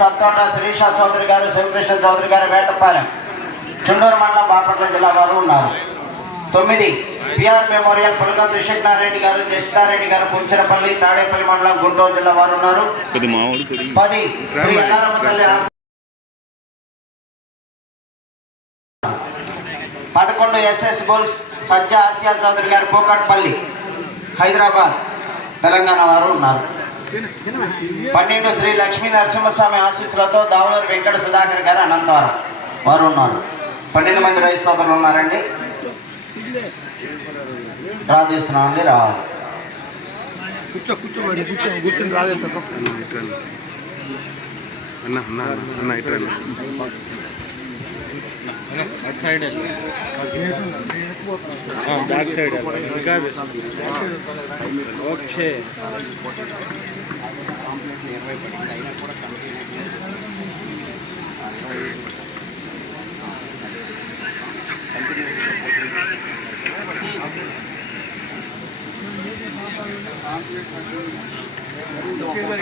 సత్తోట శిరీష చౌదరి గారు శివకృష్ణ చౌదరి గారు వేటపాలెం. చుండూరు మండలం బాపట్ల జిల్లా వారు ఉన్నారు. తొమ్మిది పిఆర్ మెమోరియల్ పులక దుష్యజ్ఞారెడ్డి గారు జస్టారెడ్డి గారు పుంచరపల్లి తాడేపల్లి మండలం గుంటూరు జిల్లా వారు ఉన్నారు. పది శ్రీ పదకొండు ఎస్ఎస్ గోల్స్ సజ్జా ఆసియా చౌదరి గారు పోకట్పల్లి హైదరాబాద్ తెలంగాణ వారు ఉన్నారు. పన్నెండు శ్రీ లక్ష్మీ నరసింహస్వామి ఆశీస్సులతో దావలూరు వెంకట సుధాకర్ గారు అనంతవరం వారు ఉన్నారు. పన్నెండు మంది రైతు సోదరులు ఉన్నారండి. డ్రా తీస్తున్నామండి రావాలి. కూర్చో కూర్చో మరి కూర్చో కూర్చొని రాలేదు అన్న అన్న అన్న ఇట్రా అన్న. Back side. ఇంకా ఓకే.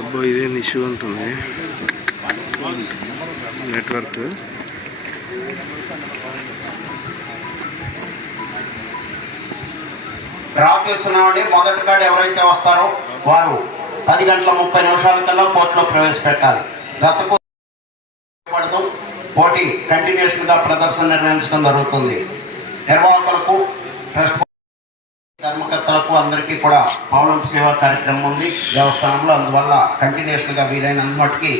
అబ్బా ఇదేం ఇష్యూ ఉంటుంది? నెట్వర్క్ డ్రా చేస్తున్నామండి. మొదటి కార్డు ఎవరైతే వస్తారో వారు పది గంటల ముప్పై నిమిషాల కల్లా కోర్టులో ప్రవేశపెట్టాలి. జతకు పడతాం పోటీ కంటిన్యూషన్గా ప్రదర్శన నిర్వహించడం జరుగుతుంది. నిర్వాహకులకు ట్రస్ట్ ధర్మకర్తలకు అందరికీ కూడా పౌర్ణమి సేవా కార్యక్రమం ఉంది. దేవస్థానంలో అందువల్ల కంటిన్యూషన్గా వీలైనంత మట్టుకి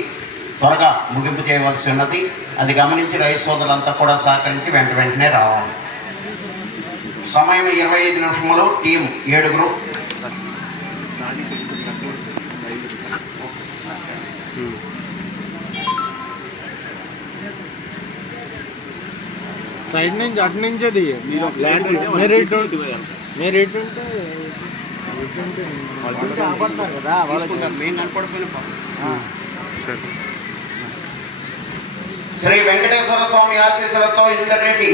త్వరగా ముగింపు చేయవలసి ఉన్నది. అది గమనించి రైతు సోదరులంతా కూడా సహకరించి వెంట వెంటనే రావాలి. సమయం ఇరవై ఐదు నిమిషములు. టీం ఏడుగురు. సైడ్ నుంచి అటు నుంచే దిగి ల్యాండ్ మీరు ఇటు మీరు ఇటు కదా మేము కనపడిపోయిన సరే శ్రీ వెంకటేశ్వర స్వామి ఆశీస్సులతో ఇందరెడ్డి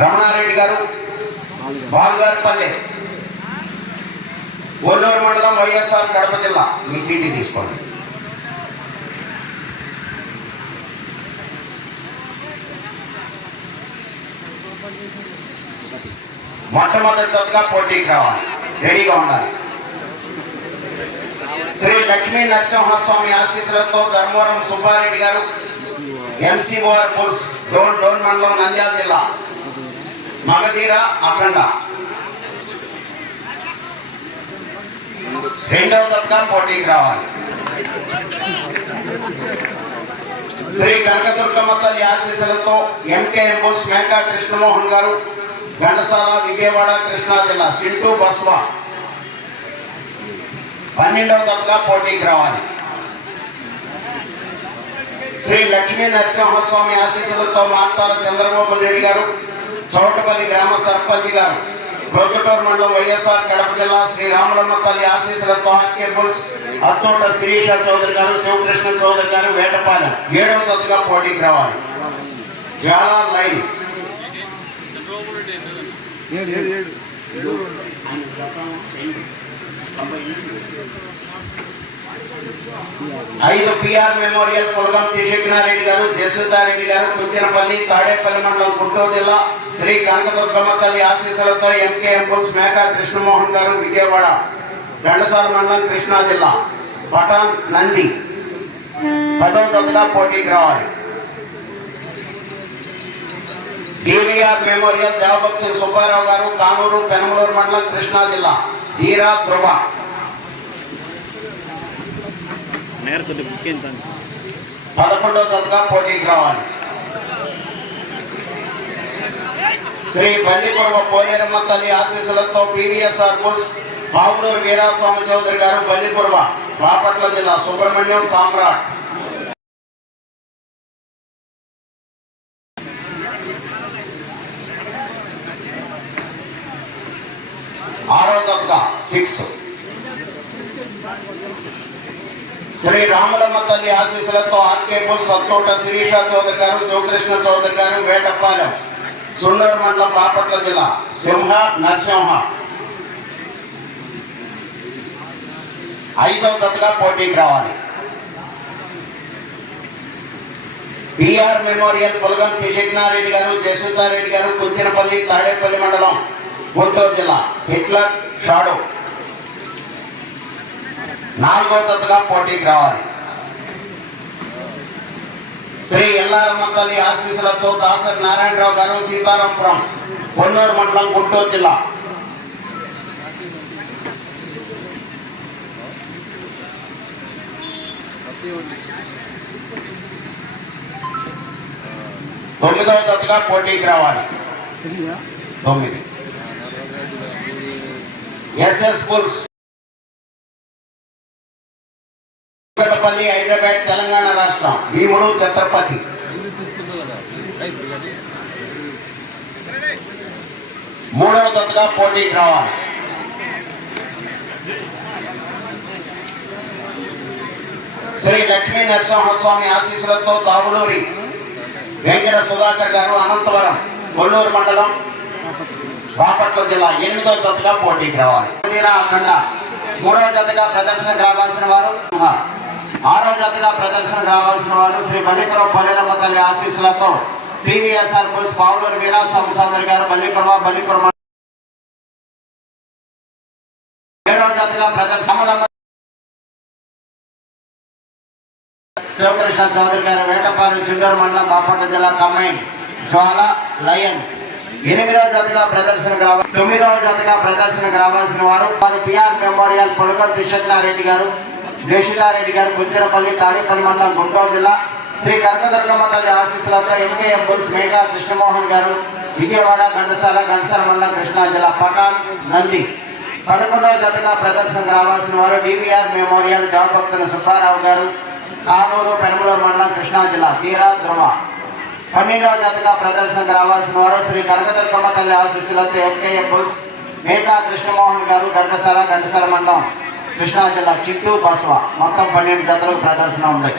రమణారెడ్డి గారు బాలుగారిపల్లె ఒల్లూరు మండలం వైఎస్ఆర్ కడప జిల్లా మీ సీటీ తీసుకోండి. మొట్టమొదటిగా పోటీకి రావాలి. రెడీగా ఉండాలి. శ్రీ లక్ష్మీ నరసింహస్వామి ఆశీస్సులతో ధర్మవరం సుబ్బారెడ్డి గారు ఎంసీఓఆర్ పోల్స్ డోన్ డోన్ మండలం నంద్యాల జిల్లా మగధీర అఖండ. రెండవ తత్గా పోటీకి రావాలి. శ్రీ కనకదుర్గమ్మ తల్లి ఆశీస్సులతో ఎంకేఎం పోల్స్ మేకా కృష్ణమోహన్ గారు ఘనసాల విజయవాడ కృష్ణా జిల్లా సింటూ బస్వా. పన్నెండవ తత్గా పోటీకి రావాలి. శ్రీ లక్ష్మీ నరసింహస్వామి ఆశీస్సులతో మార్తాల చంద్రబాబు రెడ్డి గారు చౌటపల్లి గ్రామ సర్పంచ్ గారు ప్రొద్దుటూరు మండలం వైఎస్ఆర్ కడప జిల్లా శ్రీ రామలమ్మ తల్లి ఆశీస్సులతో ఆర్కే బుల్స్ అత్తోట శిరీష చౌదరి గారు శివకృష్ణ చౌదరి గారు వేటపాలెం. ఏడవ తత్తుగా పోటీకి రావాలి. చాలా లైన్ ఏడు ఏడు. ఏడు ఐదు పిఆర్ మెమోరియల్ పులగం త్రిశక్నారెడ్డి గారు జయసుధారెడ్డి గారు కుంచినపల్లి తాడేపల్లి మండలం గుంటూరు జిల్లా శ్రీ కనకదుర్గమ్మ తల్లి ఆశీస్సులతో ఎంకే ఎంపుల్స్ మేకా కృష్ణమోహన్ గారు విజయవాడ ఘంటసాల మండలం కృష్ణా జిల్లా పటాన్ నంది పదవ తొమ్మిదిగా పోటీకి రావాలి. డివిఆర్ మెమోరియల్ దేవభక్తులు సుబ్బారావు గారు కానూరు పెనమలూరు మండలం కృష్ణా జిల్లా. ధ్రువ బుక్ ఎంత పదకొండవ తరగతిగా పోటీకి రావాలి. శ్రీ బల్లికొడవ పోలేరమ్మ తల్లి ఆశీస్సులతో పీవీఎస్ఆర్ బుల్స్ పావులూరు వీరాస్వామి చౌదరి గారు బల్లిపురవ బాపట్ల జిల్లా సుబ్రహ్మణ్యం సామ్రాట్. ఆరో సిక్స్ శ్రీ రామలమ్మ తల్లి ఆశీస్సులతో ఆర్కేపూర్ సత్తోట శిరీష చౌదరి గారు శివకృష్ణ చౌదరి గారు వేటపాలెం సుందర్ మండలం బాపట్ల జిల్లా సింహ నరసింహ. ఐదవ తప్పుగా పోటీకి రావాలి. బిఆర్ మెమోరియల్ పులగం కిషిగ్నారెడ్డి గారు జయసుతారెడ్డి గారు కుంచినపల్లి తాడేపల్లి గుంటూరు జిల్లా హిట్లర్ షాడో. నాలుగో తప్పుగా పోటీకి రావాలి. శ్రీ ఎల్లారమ్మ తల్లి ఆశీస్సులతో దాసరి నారాయణరావు గారు సీతారాంపురం కొన్నూరు మండలం గుంటూరు జిల్లా. తొమ్మిదవ తత్తుగా పోటీకి రావాలి. తొమ్మిది. ఎస్ఎస్ పుల్స్ కుకటపల్లి హైదరాబాద్ తెలంగాణ రాష్ట్రం. భీముడు ఛత్రపతి. మూడవ తప్పుగా పోటీకి రావాలి శ్రీ లక్ష్మీ నరసింహస్వామి ఆశీస్సులతో దావులూరి వెంకట సుధాకర్ గారు అనంతవరం కొల్లూరు మండలం బాపట్ల జిల్లా ఎనిమిదో జతగా పోటీకి రావాలి. తీరా అఖండ మూడవ జతగా ప్రదర్శనకు రావాల్సిన వారు ఆరో జతగా ప్రదర్శనకు రావాల్సిన వారు శ్రీ మల్లికరావు పల్లెరమ్మ తల్లి ఆశీస్సులతో టీవీఎస్ఆర్ పోలీస్ పావులూరు వీరాస్వామి సోదరి గారు బల్లికురవ బల్లికురమ ఏడవ జతగా ప్రదర్శన శివకృష్ణ చౌదరి గారు వేటపాలెం చిత్తూరు మండలం బాపట్ల జిల్లా కంబైన్ జ్వాల లయన్. ఎనిమిదవ జతగా ప్రదర్శనకు రావాలి తొమ్మిదవ జతగా ప్రదర్శనకు రావాల్సిన వారు వారు పిఆర్ మెమోరియల్ పొలకల్ కృష్ణారెడ్డి గారు జయశిలారెడ్డి గారు గుంజరపల్లి తాడేపల్లి మండలం గుంటూరు జిల్లా శ్రీ కనకదుర్గమ్మ తల్లి ఆశీస్సులతో ఎంకేఎం బుల్స్ మేఘా కృష్ణమోహన్ గారు విజయవాడ ఘంటసాల ఘంటసాల మండలం కృష్ణా జిల్లా పటాన్ నంది. పదకొండవ జతగా ప్రదర్శనకు రావాల్సిన వారు డివిఆర్ మెమోరియల్ జాబక్తుల సుబ్బారావు గారు కానూరు పెనమలూరు మండలం కృష్ణా జిల్లా తీరా ధ్రువ పన్నెండవ జతగా ప్రదర్శనకు రావాల్సిన వారు శ్రీ కనకదుర్గమ్మ తల్లి ఆశీస్సులతో ఎంకేఏ బుల్స్ మేఘా కృష్ణమోహన్ గారు ఘంటసాల ఘంటసాల మండలం కృష్ణా జిల్లా చిట్టూ బస్వ. మొత్తం పన్నెండు జతలకు ప్రదర్శన ఉంది.